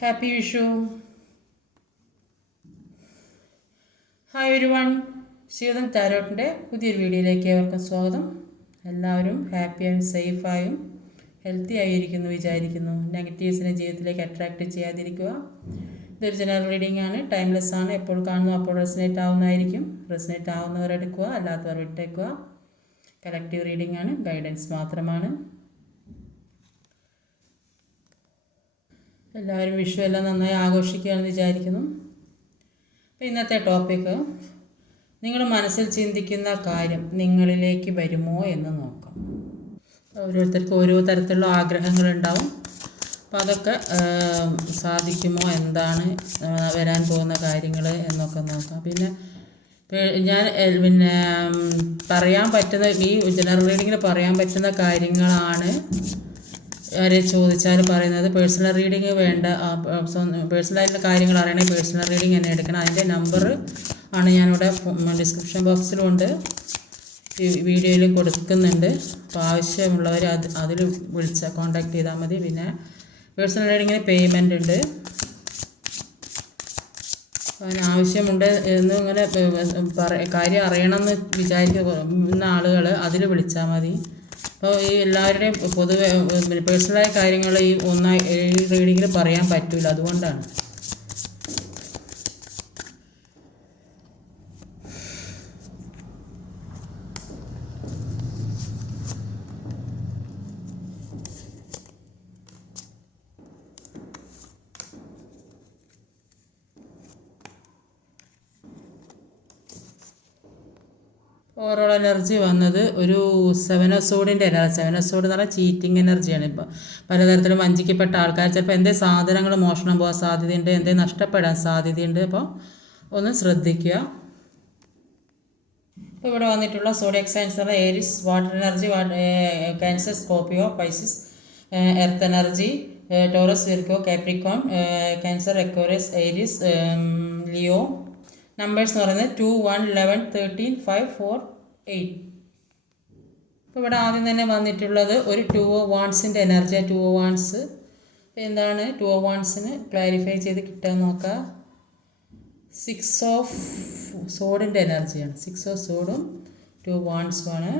Happy Vishu. Hi everyone, ശിവദം ടാരോട്ടിൻ്റെ പുതിയൊരു വീഡിയോയിലേക്ക് ഏവർക്കും സ്വാഗതം. എല്ലാവരും ഹാപ്പിയായും സേഫായും ഹെൽത്തി ആയിരിക്കുന്നു വിചാരിക്കുന്നു. നെഗറ്റീവ്സിനെ ജീവിതത്തിലേക്ക് അട്രാക്റ്റ് ചെയ്യാതിരിക്കുക. ഇതൊരു ജനറൽ റീഡിംഗ് ആണ്, ടൈംലെസ് ആണ്. എപ്പോൾ കാണുന്നു അപ്പോൾ റെസിനേറ്റ് ആവുന്നതായിരിക്കും. റെസിനേറ്റ് ആവുന്നവർ എടുക്കുക, അല്ലാത്തവർ വിട്ടേക്കുക. കളക്റ്റീവ് റീഡിംഗ് ആണ്, ഗൈഡൻസ് മാത്രമാണ്. എല്ലാവരും വിഷു എല്ലാം നന്നായി ആഘോഷിക്കുകയാണെന്ന് വിചാരിക്കുന്നു. അപ്പോൾ ഇന്നത്തെ ടോപ്പിക്ക്, നിങ്ങളുടെ മനസ്സിൽ ചിന്തിക്കുന്ന കാര്യം നിങ്ങളിലേക്ക് വരുമോ എന്ന് നോക്കാം. ഓരോരുത്തർക്കും ഓരോ തരത്തിലുള്ള ആഗ്രഹങ്ങളുണ്ടാവും. അപ്പോൾ അതൊക്കെ സാധിക്കുമോ, എന്താണ് വരാൻ പോകുന്ന കാര്യങ്ങൾ എന്നൊക്കെ നോക്കാം. പിന്നെ ഞാൻ പറയാൻ പറ്റുന്ന ഈ ജനറൽ റീഡിങ്ങിൽ പറയാൻ പറ്റുന്ന കാര്യങ്ങളാണ് ആരെ ചോദിച്ചാൽ പറയുന്നത്. പേഴ്സണൽ റീഡിങ് വേണ്ട, പേഴ്സണലായിട്ടുള്ള കാര്യങ്ങൾ അറിയണമെങ്കിൽ പേഴ്സണൽ റീഡിങ് തന്നെ എടുക്കണം. അതിൻ്റെ നമ്പർ ആണ് ഞാനിവിടെ ഡിസ്ക്രിപ്ഷൻ ബോക്സിലുണ്ട്, ഈ വീഡിയോയിൽ കൊടുക്കുന്നുണ്ട്. അപ്പോൾ ആവശ്യമുള്ളവർ അതിൽ കോൺടാക്ട് ചെയ്താൽ മതി. പിന്നെ പേഴ്സണൽ റീഡിങ്ങിന് പേയ്മെൻ്റ് ഉണ്ട്. അതിന് ആവശ്യമുണ്ട് എന്നിങ്ങനെ കാര്യം അറിയണമെന്ന് വിചാരിക്കുന്ന ആളുകൾ അതിൽ വിളിച്ചാൽ മതി. അപ്പോൾ ഈ എല്ലാവരുടെയും പൊതുവെ പേഴ്സണലായ കാര്യങ്ങൾ ഈ റീഡിങ്ങിൽ പറയാൻ പറ്റില്ല, അതുകൊണ്ടാണ്. ഓവറോൾ എനർജി വന്നത് ഒരു 7 ഓഫ് സോഡിൻ്റെ എനർജി. 7 ഓഫ് സോഡ് എന്ന് പറഞ്ഞാൽ ചീറ്റിംഗ് എനർജിയാണ്. ഇപ്പോൾ പലതരത്തിലും വഞ്ചിക്കപ്പെട്ട ആൾക്കാർ ചിലപ്പോൾ എന്തെങ്കിലും സാധനങ്ങൾ മോഷണം പോകാൻ സാധ്യതയുണ്ട്, എന്തെങ്കിലും നഷ്ടപ്പെടാൻ സാധ്യതയുണ്ട്. അപ്പോൾ ഒന്ന് ശ്രദ്ധിക്കുക. ഇപ്പോൾ ഇവിടെ വന്നിട്ടുള്ള സോഡിയക് സൈൻസ് എന്ന് പറഞ്ഞാൽ Aries, water energy, Cancer, Scorpio, Pisces, earth energy, Taurus, Virgo, Capricorn, Cancer, Aquarius, Aries, Leo. Numbers എന്ന് പറയുന്നത് 2, 1, 11, 13, 5, 4, 8. ഇപ്പോൾ ഇവിടെ ആദ്യം തന്നെ വന്നിട്ടുള്ളത് ഒരു 2 ഓഫ് വാൺസിൻ്റെ എനർജിയാണ്. 2 ഓഫ് വാൺസ് എന്താണ്? 2 ഓഫ് വാൺസിന് ക്ലാരിഫൈ ചെയ്ത് കിട്ടാൻ നോക്കുക. 6 ഓഫ് സോഡിൻ്റെ എനർജിയാണ്. 6 ഓഫ് സോഡും 2 വാൺസുമാണ്.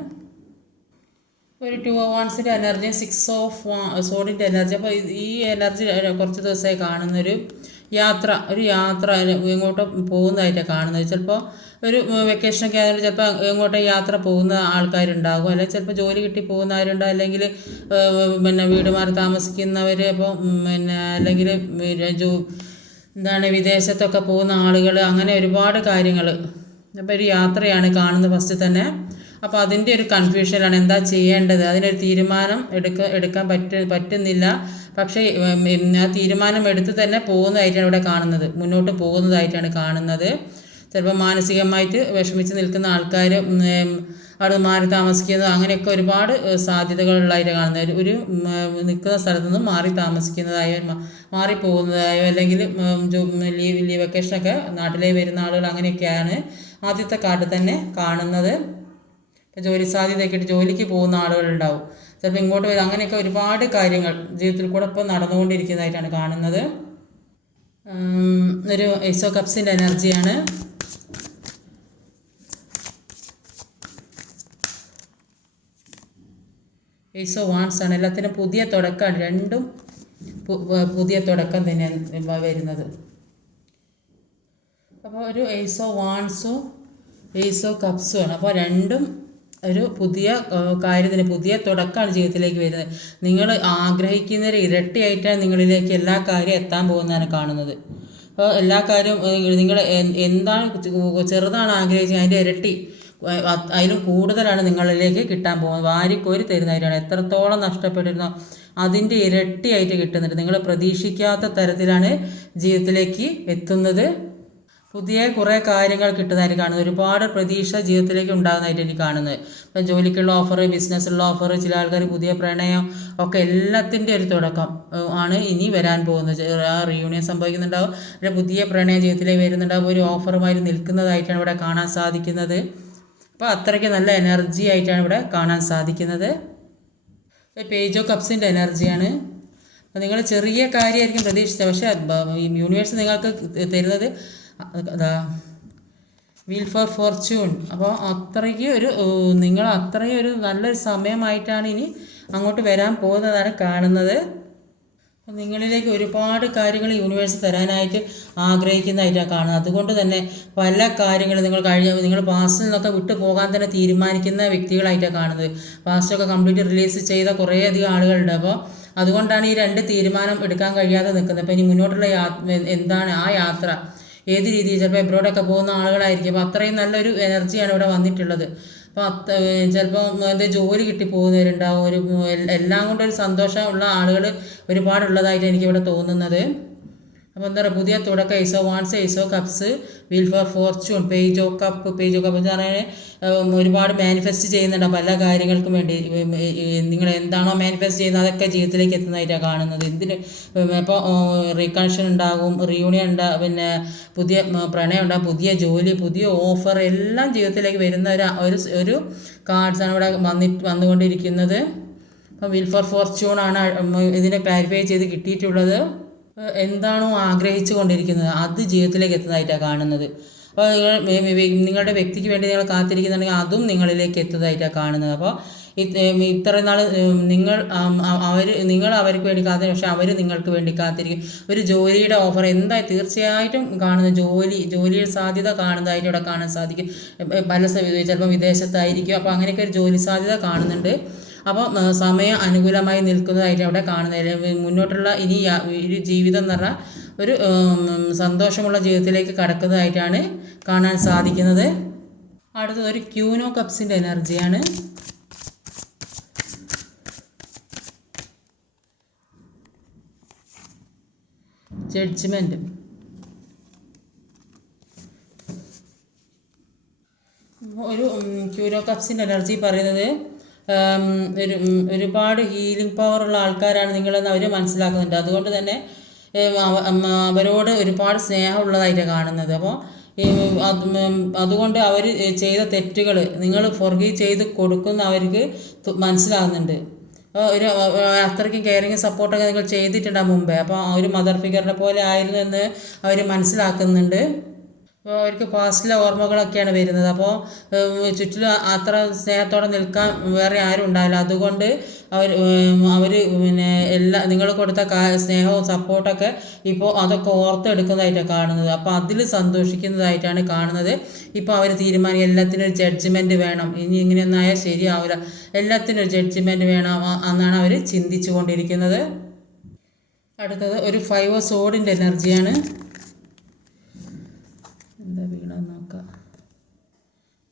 ഒരു 2 ഓഫ് വാൺസിൻ്റെ എനർജി, 6 ഓഫ് സോഡിൻ്റെ എനർജി. അപ്പോൾ ഈ എനർജി കുറച്ച് ദിവസമായി കാണുന്നൊരു ഒരു യാത്ര എങ്ങോട്ടോ പോകുന്നതായിട്ടാണ് കാണുന്നത്. ചിലപ്പോൾ ഒരു വെക്കേഷനൊക്കെ ആയാലും ചിലപ്പോൾ എങ്ങോട്ടോ യാത്ര പോകുന്ന ആൾക്കാരുണ്ടാകും, അല്ലെങ്കിൽ ചിലപ്പോൾ ജോലി കിട്ടി പോകുന്നവരുണ്ടാകും, അല്ലെങ്കിൽ പിന്നെ വീട് മാറി താമസിക്കുന്നവർ, അപ്പോൾ അല്ലെങ്കിൽ വിദേശത്തൊക്കെ പോകുന്ന ആളുകൾ, അങ്ങനെ ഒരുപാട് കാര്യങ്ങൾ. അപ്പോൾ ഒരു യാത്രയാണ് കാണുന്നത് ഫസ്റ്റ് തന്നെ. അപ്പോൾ അതിൻ്റെ ഒരു കൺഫ്യൂഷനാണ്, എന്താ ചെയ്യേണ്ടത്, അതിനൊരു തീരുമാനം എടുക്കാൻ പറ്റുന്നില്ല. പക്ഷേ ആ തീരുമാനം എടുത്ത് തന്നെ പോകുന്നതായിട്ടാണ് ഇവിടെ കാണുന്നത്, മുന്നോട്ട് പോകുന്നതായിട്ടാണ് കാണുന്നത്. ചിലപ്പോൾ മാനസികമായിട്ട് വിഷമിച്ച് നിൽക്കുന്ന ആൾക്കാർ അവിടെ മാറി താമസിക്കുന്നത്, അങ്ങനെയൊക്കെ ഒരുപാട് സാധ്യതകളുള്ളതായിട്ട് കാണുന്നത്. ഒരു നിൽക്കുന്ന സ്ഥലത്തു നിന്നും മാറി താമസിക്കുന്നതായോ മാറിപ്പോകുന്നതായോ, അല്ലെങ്കിൽ ലീവ് വെക്കേഷനൊക്കെ നാട്ടിലേക്ക് വരുന്ന ആളുകൾ, അങ്ങനെയൊക്കെയാണ് ആദ്യത്തെ കാർഡ് തന്നെ കാണുന്നത്. ജോലി സാധ്യതയൊക്കെ ഇട്ട് ജോലിക്ക് പോകുന്ന ആളുകളുണ്ടാവും, ചിലപ്പോൾ ഇങ്ങോട്ട് വരും. അങ്ങനെയൊക്കെ ഒരുപാട് കാര്യങ്ങൾ ജീവിതത്തിൽ കൂടെ ഇപ്പോൾ നടന്നുകൊണ്ടിരിക്കുന്നതായിട്ടാണ് കാണുന്നത്. ഒരു ഏസ് ഓഫ് കപ്സിൻ്റെ എനർജിയാണ്. ഏസ് ഓഫ് വാൺസ് ആണ്. എല്ലാത്തിനും പുതിയ തുടക്കമാണ്, രണ്ടും പുതിയ തുടക്കം തന്നെയാണ് വരുന്നത്. അപ്പോൾ ഒരു ഏസ് ഓഫ് വാൺസും ഏസ് ഓഫ് കപ്സും ആണ്. അപ്പോൾ രണ്ടും ഒരു പുതിയ കാര്യത്തിന് പുതിയ തുടക്കമാണ് ജീവിതത്തിലേക്ക് വരുന്നത്. നിങ്ങൾ ആഗ്രഹിക്കുന്നതിന് ഇരട്ടിയായിട്ടാണ് നിങ്ങളിലേക്ക് എല്ലാ കാര്യവും എത്താൻ പോകുന്നതാണ് കാണുന്നത്. അപ്പോൾ എല്ലാ കാര്യവും നിങ്ങൾ എന്താണ് ചെറുതാണ് ആഗ്രഹിച്ചത്, അതിൻ്റെ ഇരട്ടി അതിലും കൂടുതലാണ് നിങ്ങളിലേക്ക് കിട്ടാൻ പോകുന്നത്. വാരിക്കോരി തരുന്നതായിട്ടാണ്. എത്രത്തോളം നഷ്ടപ്പെട്ടിരുന്നോ അതിൻ്റെ ഇരട്ടിയായിട്ട് കിട്ടുന്നുണ്ട്. നിങ്ങൾ പ്രതീക്ഷിക്കാത്ത തരത്തിലാണ് ജീവിതത്തിലേക്ക് എത്തുന്നത്. പുതിയ കുറേ കാര്യങ്ങൾ കിട്ടുന്നതായിട്ട് കാണുന്നത്. ഒരുപാട് പ്രതീക്ഷ ജീവിതത്തിലേക്ക് ഉണ്ടാകുന്നതായിട്ട് എനിക്ക് കാണുന്നത്. ഇപ്പം ജോലിക്കുള്ള ഓഫർ, ബിസിനസ്സുള്ള ഓഫർ, ചില ആൾക്കാർ പുതിയ പ്രണയം ഒക്കെ, എല്ലാത്തിൻ്റെ ഒരു തുടക്കം ആണ് ഇനി വരാൻ പോകുന്നത്. ആ റീയൂണിയൻ സംഭവിക്കുന്നുണ്ടാവും, പിന്നെ പുതിയ പ്രണയം ജീവിതത്തിലേക്ക് വരുന്നുണ്ടാവും, ഒരു ഓഫറുമായി നിൽക്കുന്നതായിട്ടാണ് ഇവിടെ കാണാൻ സാധിക്കുന്നത്. അപ്പോൾ അത്രയ്ക്ക് നല്ല എനർജി ആയിട്ടാണ് ഇവിടെ കാണാൻ സാധിക്കുന്നത്. പേജ് ഓഫ് കപ്സിൻ്റെ എനർജിയാണ്. നിങ്ങൾ ചെറിയ കാര്യമായിരിക്കും പ്രതീക്ഷിച്ചത്, പക്ഷേ യൂണിവേഴ്സ് നിങ്ങൾക്ക് തരുന്നത് വീൽ ഫോർ ഫോർച്യൂൺ. അപ്പോൾ അത്രയ്ക്ക് നിങ്ങൾ അത്രയും ഒരു നല്ലൊരു സമയമായിട്ടാണ് ഇനി അങ്ങോട്ട് വരാൻ പോകുന്നതാണ് കാണുന്നത്. നിങ്ങളിലേക്ക് ഒരുപാട് കാര്യങ്ങൾ യൂണിവേഴ്സ് തരാനായിട്ട് ആഗ്രഹിക്കുന്നതായിട്ടാണ് കാണുന്നത്. അതുകൊണ്ട് തന്നെ പല കാര്യങ്ങളും നിങ്ങൾ പാസ്റ്റിൽ നിന്നൊക്കെ വിട്ടു പോകാൻ തന്നെ തീരുമാനിക്കുന്ന വ്യക്തികളായിട്ടാണ് കാണുന്നത്. പാസ്റ്റൊക്കെ കംപ്ലീറ്റ് റിലീസ് ചെയ്ത കുറേയധികം ആളുകളുണ്ട്. അപ്പോൾ അതുകൊണ്ടാണ് ഈ 2 തീരുമാനം എടുക്കാൻ കഴിയാതെ നിൽക്കുന്നത്. അപ്പോൾ ഇനി മുന്നോട്ടുള്ള എന്താണ് ആ യാത്ര, ഏത് രീതിയിൽ, ചിലപ്പോൾ എബ്രോഡൊക്കെ പോകുന്ന ആളുകളായിരിക്കും. അപ്പോൾ അത്രയും നല്ലൊരു എനർജിയാണ് ഇവിടെ വന്നിട്ടുള്ളത്. അപ്പോൾ ചിലപ്പോൾ ജോലി കിട്ടിപ്പോകുന്നവരുണ്ടാവും. എല്ലാം കൊണ്ടൊരു സന്തോഷമുള്ള ആളുകൾ ഒരുപാടുള്ളതായിട്ട് എനിക്കിവിടെ തോന്നുന്നത്. അപ്പോൾ എന്താ പറയുക, പുതിയ തുടക്കം, ace of wands, ace of cups, wheel for fortune, page of cup എന്ന് പറഞ്ഞാൽ ഒരുപാട് മാനിഫെസ്റ്റ് ചെയ്യുന്നുണ്ട് പല കാര്യങ്ങൾക്കും വേണ്ടി. നിങ്ങൾ എന്താണോ മാനിഫെസ്റ്റ് ചെയ്യുന്നത് അതൊക്കെ ജീവിതത്തിലേക്ക് എത്തുന്നതായിട്ടാണ് കാണുന്നത്. ഇപ്പോൾ റീകണക്ഷൻ ഉണ്ടാകും, റീയൂണിയൻ ഉണ്ടാകും, പിന്നെ പുതിയ പ്രണയം ഉണ്ടാകും, പുതിയ ജോലി, പുതിയ ഓഫർ, എല്ലാം ജീവിതത്തിലേക്ക് വരുന്ന ഒരു കാർഡ്സാണ് ഇവിടെ വന്നുകൊണ്ടിരിക്കുന്നത്. അപ്പോൾ വീൽ ഫോർ ഫോർച്യൂൺ ആണ് ഇതിനെ ക്ലാരിഫൈ ചെയ്ത് കിട്ടിയിട്ടുള്ളത്. എന്താണോ ആഗ്രഹിച്ചു കൊണ്ടിരിക്കുന്നത് അത് ജീവിതത്തിലേക്ക് എത്തുന്നതായിട്ടാണ് കാണുന്നത്. അപ്പോൾ നിങ്ങളുടെ വ്യക്തിക്ക് വേണ്ടി നിങ്ങൾ കാത്തിരിക്കുന്നുണ്ടെങ്കിൽ അതും നിങ്ങളിലേക്ക് എത്തുന്നതായിട്ടാണ് കാണുന്നത്. അപ്പോൾ ഇത്ര നാൾ നിങ്ങൾ അവർക്ക് വേണ്ടി കാത്തിരിക്കും, പക്ഷെ അവർ നിങ്ങൾക്ക് വേണ്ടി കാത്തിരിക്കും. ഒരു ജോലിയുടെ ഓഫർ തീർച്ചയായിട്ടും കാണുന്നത്, ജോലിയുടെ സാധ്യത കാണുന്നതായിട്ട് ഇവിടെ കാണാൻ സാധിക്കും. ചിലപ്പോൾ വിദേശത്തായിരിക്കും. അപ്പോൾ അങ്ങനെയൊക്കെ ഒരു ജോലി സാധ്യത കാണുന്നുണ്ട്. അപ്പോൾ സമയം അനുകൂലമായി നിൽക്കുന്നതായിട്ട് അവിടെ കാണുന്നത്. മുന്നോട്ടുള്ള ഒരു ജീവിതം എന്ന് പറഞ്ഞാൽ ഒരു സന്തോഷമുള്ള ജീവിതത്തിലേക്ക് കടക്കുന്നതായിട്ടാണ് കാണാൻ സാധിക്കുന്നത്. അടുത്തത് ഒരു ക്യൂൻ ഓഫ് കപ്സിൻ്റെ എനർജിയാണ്. ജഡ്ജ്മെൻറ്റ്. ഒരു ക്യൂൻ ഓഫ് കപ്സിൻ്റെ എനർജി പറയുന്നത് ഒരുപാട് ഹീലിംഗ് പവറുള്ള ആൾക്കാരാണ് നിങ്ങളെന്ന് അവർ മനസ്സിലാക്കുന്നുണ്ട്. അതുകൊണ്ട് തന്നെ അവരോട് ഒരുപാട് സ്നേഹമുള്ളതായിട്ടാണ് കാണുന്നത്. അപ്പോൾ അതുകൊണ്ട് അവർ ചെയ്ത തെറ്റുകൾ നിങ്ങൾ ഫോർഗീവ് ചെയ്ത് കൊടുക്കുന്ന അവർക്ക് മനസ്സിലാകുന്നുണ്ട്. ഒരു അത്രയ്ക്കും കെയറിങ് സപ്പോർട്ടൊക്കെ നിങ്ങൾ ചെയ്തിട്ടുണ്ടാകും മുമ്പേ. അപ്പോൾ ഒരു മദർ ഫിഗറിനെ പോലെ ആയിരുന്നു എന്ന് അവർ മനസ്സിലാക്കുന്നുണ്ട്. അപ്പോൾ അവർക്ക് പാസ്റ്റിലെ ഓർമ്മകളൊക്കെയാണ് വരുന്നത്. അപ്പോൾ ചുറ്റിലും അത്ര സ്നേഹത്തോടെ നിൽക്കാൻ വേറെ ആരും ഉണ്ടാവില്ല. അതുകൊണ്ട് അവർ പിന്നെ നിങ്ങൾ കൊടുത്ത സ്നേഹവും സപ്പോർട്ടൊക്കെ ഇപ്പോൾ അതൊക്കെ ഓർത്തെടുക്കുന്നതായിട്ടാണ് കാണുന്നത്. അപ്പോൾ അതിൽ സന്തോഷിക്കുന്നതായിട്ടാണ് കാണുന്നത്. ഇപ്പോൾ അവർ എല്ലാത്തിനും ഒരു ജഡ്ജ്മെൻറ്റ് വേണം, ഇനി ഇങ്ങനെയൊന്നും ആയാൽ ശരിയാവില്ല, എല്ലാത്തിനും ഒരു ജഡ്ജ്മെൻറ്റ് വേണം എന്നാണ് അവർ ചിന്തിച്ചു കൊണ്ടിരിക്കുന്നത്. അടുത്തത് ഒരു 5 ഓഫ് സോഡിൻ്റെ എനർജിയാണ്. എന്താ വീണെന്ന് നോക്കാം.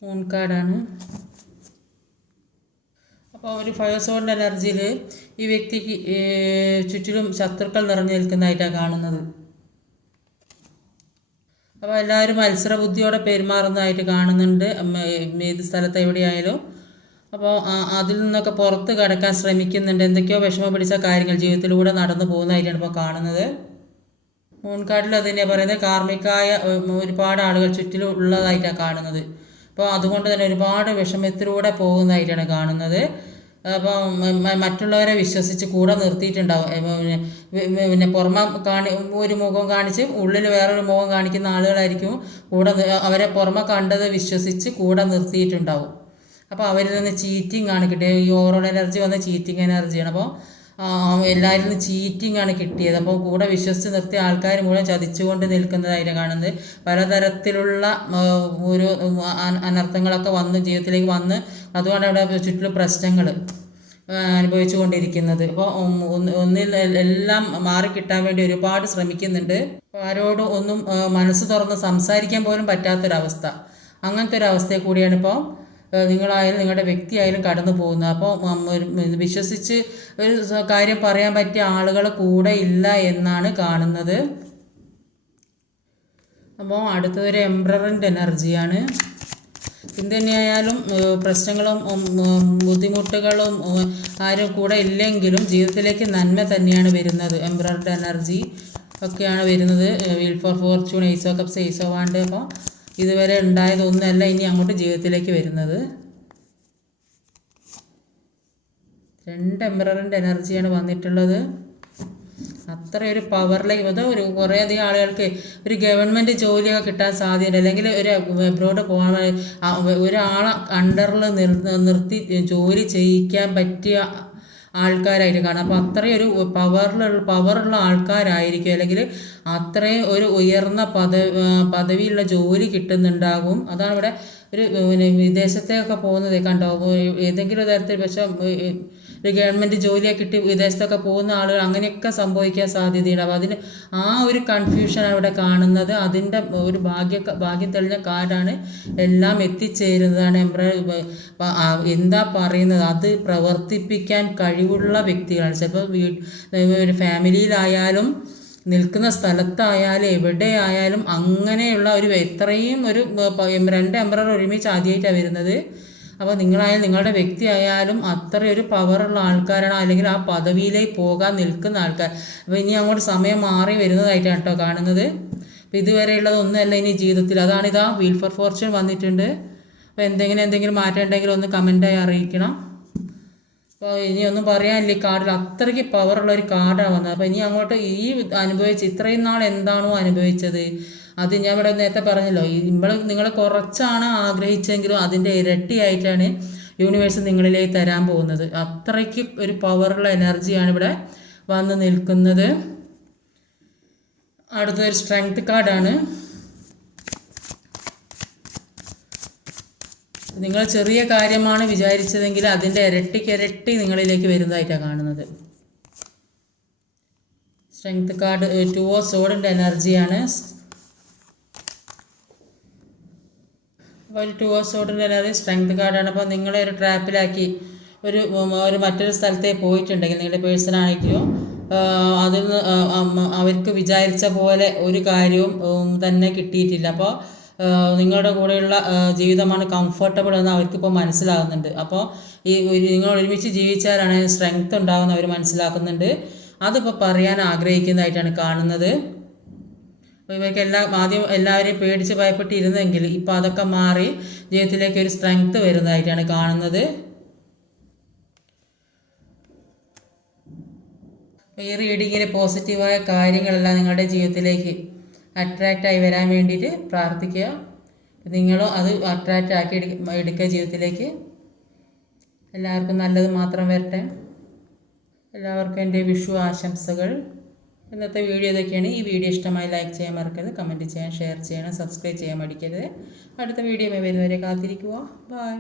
മൂൺ കാർഡാണ്. അപ്പോൾ ഒരു 5 ഓഫ് സോഡിൻ്റെ എനർജിയിൽ ഈ വ്യക്തിക്ക് ചുറ്റിലും ശത്രുക്കൾ നിറഞ്ഞു നിൽക്കുന്നതായിട്ടാണ് കാണുന്നത്. അപ്പോൾ എല്ലാവരും മത്സരബുദ്ധിയോടെ പെരുമാറുന്നതായിട്ട് കാണുന്നുണ്ട് ഏത് സ്ഥലത്ത് എവിടെയായാലും. അപ്പോൾ അതിൽ നിന്നൊക്കെ പുറത്ത് കടക്കാൻ ശ്രമിക്കുന്നുണ്ട്. എന്തൊക്കെയോ വിഷമം പിടിച്ച കാര്യങ്ങൾ ജീവിതത്തിലൂടെ നടന്നു പോകുന്നതായിട്ടാണ് ഇപ്പോൾ കാണുന്നത്. മൂൺ കാർഡിൽ അത് തന്നെയാണ് പറയുന്നത്. കാർമികമായ ഒരുപാട് ആളുകൾ ചുറ്റിലും ഉള്ളതായിട്ടാണ് കാണുന്നത്. അപ്പോൾ അതുകൊണ്ട് തന്നെ ഒരുപാട് വിഷമത്തിലൂടെ പോകുന്നതായിട്ടാണ് കാണുന്നത്. അപ്പോൾ മറ്റുള്ളവരെ വിശ്വസിച്ച് കൂടെ നിർത്തിയിട്ടുണ്ടാവും. പിന്നെ പുറമെ ഒരു മുഖം കാണിച്ച് ഉള്ളിൽ വേറൊരു മുഖം കാണിക്കുന്ന ആളുകളായിരിക്കും കൂടെ അവരെ പുറമെ കണ്ടത് വിശ്വസിച്ച് കൂടെ നിർത്തിയിട്ടുണ്ടാവും. അപ്പോൾ അവരിൽ നിന്ന് ചീറ്റിംഗ് ആണ് കിട്ടിയത്. ഈ ഓവറോൾ എനർജി വന്ന ചീറ്റിംഗ് എനർജിയാണ്. അപ്പോൾ എല്ലാവരിൽ നിന്ന് ചീറ്റിംഗ് ആണ് കിട്ടിയത്. അപ്പോൾ കൂടെ വിശ്വസിച്ച് നിർത്തിയ ആൾക്കാർ മുഴുവൻ ചതിച്ചുകൊണ്ട് നിൽക്കുന്നതായിട്ട് കാണുന്നത്. പലതരത്തിലുള്ള ഒരു അനർത്ഥങ്ങളൊക്കെ ജീവിതത്തിലേക്ക് വന്ന് അതുകൊണ്ട് അവിടെ ചുറ്റിലും പ്രശ്നങ്ങൾ അനുഭവിച്ചു കൊണ്ടിരിക്കുന്നത്. അപ്പോൾ ഒന്നിൽ എല്ലാം മാറിക്കിട്ടാൻ വേണ്ടി ഒരുപാട് ശ്രമിക്കുന്നുണ്ട്. ആരോടും ഒന്നും മനസ്സ് തുറന്ന് സംസാരിക്കാൻ പോലും പറ്റാത്തൊരവസ്ഥ, അങ്ങനത്തെ ഒരു അവസ്ഥയെ കൂടിയാണ് ഇപ്പോൾ നിങ്ങളായാലും നിങ്ങളുടെ വ്യക്തിയായാലും കടന്നു പോകുന്നത്. അപ്പോൾ വിശ്വസിച്ച് ഒരു കാര്യം പറയാൻ പറ്റിയ ആളുകൾ കൂടെ ഇല്ല എന്നാണ് കാണുന്നത്. അപ്പോൾ അടുത്തതൊരു എംബ്രറിൻ്റെ എനർജിയാണ്. എന്തുതന്നെയായാലും പ്രശ്നങ്ങളും ബുദ്ധിമുട്ടുകളും ആരും കൂടെ ഇല്ലെങ്കിലും ജീവിതത്തിലേക്ക് നന്മ തന്നെയാണ് വരുന്നത്. എംബ്രറിൻ്റെ എനർജി ഒക്കെയാണ് വരുന്നത്. Wheel for fortune, ace of cups, ace of wand. അപ്പോൾ ഇതുവരെ ഉണ്ടായതൊന്നുമല്ല ഇനി അങ്ങോട്ട് ജീവിതത്തിലേക്ക് വരുന്നത്. 2 എംബ്രറിൻ്റെ എനർജിയാണ് വന്നിട്ടുള്ളത്. അത്ര ഒരു പവറിലേക്ക് അത് ഒരു കുറേയധികം ആളുകൾക്ക് ഒരു ഗവൺമെൻറ് ജോലിയൊക്കെ കിട്ടാൻ സാധ്യതയുണ്ട്, അല്ലെങ്കിൽ ഒരു അബ്രോഡ് പോകാൻ ഒരാളെ അണ്ടറിൽ നിർത്തി ജോലി ചെയ്യിക്കാൻ പറ്റിയ ആൾക്കാരായിട്ട് കാണാം. അപ്പോൾ അത്രയും ഒരു പവറുള്ള ആൾക്കാരായിരിക്കും, അല്ലെങ്കിൽ അത്രയും ഒരു ഉയർന്ന പദവിയുള്ള ജോലി കിട്ടുന്നുണ്ടാകും. അതാണ് ഇവിടെ ഒരു പിന്നെ വിദേശത്തേക്കൊക്കെ പോകുന്നത് കണ്ടോ, ഏതെങ്കിലും തരത്തിൽ പക്ഷേ ഒരു ഗവൺമെൻറ് ജോലിയൊക്കെ കിട്ടി വിദേശത്തൊക്കെ പോകുന്ന ആളുകൾ അങ്ങനെയൊക്കെ സംഭവിക്കാൻ സാധ്യതയുണ്ട്. അപ്പോൾ അതിന് ആ ഒരു കൺഫ്യൂഷൻ അവിടെ കാണുന്നത് അതിൻ്റെ ഒരു ഭാഗ്യം തെളിഞ്ഞ കാർഡാണ്. എല്ലാം എത്തിച്ചേരുന്നതാണ്. എന്താ പറയുന്നത് അത് പ്രവർത്തിപ്പിക്കാൻ കഴിവുള്ള വ്യക്തികളാണ്. ചിലപ്പോൾ ഒരു ഫാമിലിയിലായാലും നിൽക്കുന്ന സ്ഥലത്തായാലും എവിടെയായാലും അങ്ങനെയുള്ള ഒരു ഇത്രയും ഒരു 2 എംപറർ ഒരുമിച്ച് ആദ്യമായിട്ടാണ് വരുന്നത്. അപ്പോൾ നിങ്ങളായാലും നിങ്ങളുടെ വ്യക്തി ആയാലും അത്രയൊരു പവറുള്ള ആൾക്കാരാണ്, അല്ലെങ്കിൽ ആ പദവിയിലേക്ക് പോകാൻ നിൽക്കുന്ന ആൾക്കാർ. അപ്പോൾ ഇനി അങ്ങോട്ട് സമയം മാറി വരുന്നതായിട്ടാണ് കേട്ടോ കാണുന്നത്. അപ്പോൾ ഇതുവരെയുള്ളതൊന്നുമല്ല ഇനി ജീവിതത്തിൽ. അതാണിതാ വീൽ ഫോർ ഫോർച്യൂൺ വന്നിട്ടുണ്ട്. അപ്പോൾ എന്തെങ്കിലും മാറ്റം ഉണ്ടെങ്കിൽ ഒന്ന് കമൻറ്റായി അറിയിക്കണം. അപ്പോൾ ഇനിയൊന്നും പറയാനില്ല, ഈ കാർഡിൽ അത്രയ്ക്ക് പവറുള്ള ഒരു കാർഡാണ് വന്നത്. അപ്പോൾ ഇനി അങ്ങോട്ട് ഈ ഇത്രയും നാൾ എന്താണോ അനുഭവിച്ചത് അത് ഞാൻ ഇവിടെ നേരത്തെ പറഞ്ഞല്ലോ, നിങ്ങൾ കുറച്ചാണ് ആഗ്രഹിച്ചെങ്കിലും അതിൻ്റെ ഇരട്ടിയായിട്ടാണ് യൂണിവേഴ്സ് നിങ്ങളിലേക്ക് തരാൻ പോകുന്നത്. അത്രയ്ക്ക് ഒരു പവറുള്ള എനർജിയാണ് ഇവിടെ വന്ന് നിൽക്കുന്നത്. അടുത്തൊരു സ്ട്രെങ്ത് കാർഡാണ്. നിങ്ങൾ ചെറിയ കാര്യമാണ് വിചാരിച്ചതെങ്കിൽ അതിൻ്റെ ഇരട്ടി നിങ്ങളിലേക്ക് വരുന്നതായിട്ടാണ് കാണുന്നത്. സ്ട്രെങ്ത് കാർഡ് 2 ഓഫ് സോഡിൻ്റെ എനർജിയാണ്. അപ്പോൾ 2 ഓഫ് സോഡിൻ്റെ എനർജി സ്ട്രെങ്ത് കാർഡാണ്. അപ്പോൾ നിങ്ങളെ ഒരു ട്രാപ്പിലാക്കി ഒരു മറ്റൊരു സ്ഥലത്തേക്ക് പോയിട്ടുണ്ടെങ്കിൽ നിങ്ങളുടെ പേഴ്സണാലിറ്റിയോ അതിൽ നിന്ന് അവർക്ക് വിചാരിച്ച പോലെ ഒരു കാര്യവും തന്നെ കിട്ടിയിട്ടില്ല. അപ്പോൾ നിങ്ങളുടെ കൂടെയുള്ള ജീവിതമാണ് കംഫർട്ടബിൾ എന്ന് അവർക്കിപ്പോൾ മനസ്സിലാകുന്നുണ്ട്. അപ്പോൾ നിങ്ങൾ ഒരുമിച്ച് ജീവിച്ചാലാണ് സ്ട്രെങ്ത് ഉണ്ടാകുന്ന അവർ മനസ്സിലാക്കുന്നുണ്ട്. അതിപ്പോൾ പറയാൻ ആഗ്രഹിക്കുന്നതായിട്ടാണ് കാണുന്നത്. അപ്പോൾ ഇവർക്ക് ആദ്യം എല്ലാവരെയും പേടിച്ച് ഭയപ്പെട്ടിരുന്നെങ്കിൽ ഇപ്പോൾ അതൊക്കെ മാറി ജീവിതത്തിലേക്ക് ഒരു സ്ട്രെങ്ത് വരുന്നതായിട്ടാണ് കാണുന്നത്. ഈ റീഡിങ്ങിൽ പോസിറ്റീവായ കാര്യങ്ങളെല്ലാം നിങ്ങളുടെ ജീവിതത്തിലേക്ക് അട്രാക്റ്റായി വരാൻ വേണ്ടിയിട്ട് പ്രാർത്ഥിക്കുക. നിങ്ങളും അത് അട്രാക്റ്റ് ആക്കി എടുക്കുക ജീവിതത്തിലേക്ക്. എല്ലാവർക്കും നല്ലത് മാത്രം വരട്ടെ. എല്ലാവർക്കും എൻ്റെ വിഷു ആശംസകൾ. ഇന്നത്തെ വീഡിയോ ഇതൊക്കെയാണ്. ഈ വീഡിയോ ഇഷ്ടമായി ലൈക്ക് ചെയ്യാൻ മറക്കരുത്, കമൻറ്റ് ചെയ്യാൻ, ഷെയർ ചെയ്യണം, സബ്സ്ക്രൈബ് ചെയ്യാൻ മടിക്കരുത്. അടുത്ത വീഡിയോ വരുന്നവരെ കാത്തിരിക്കുക. ബൈ.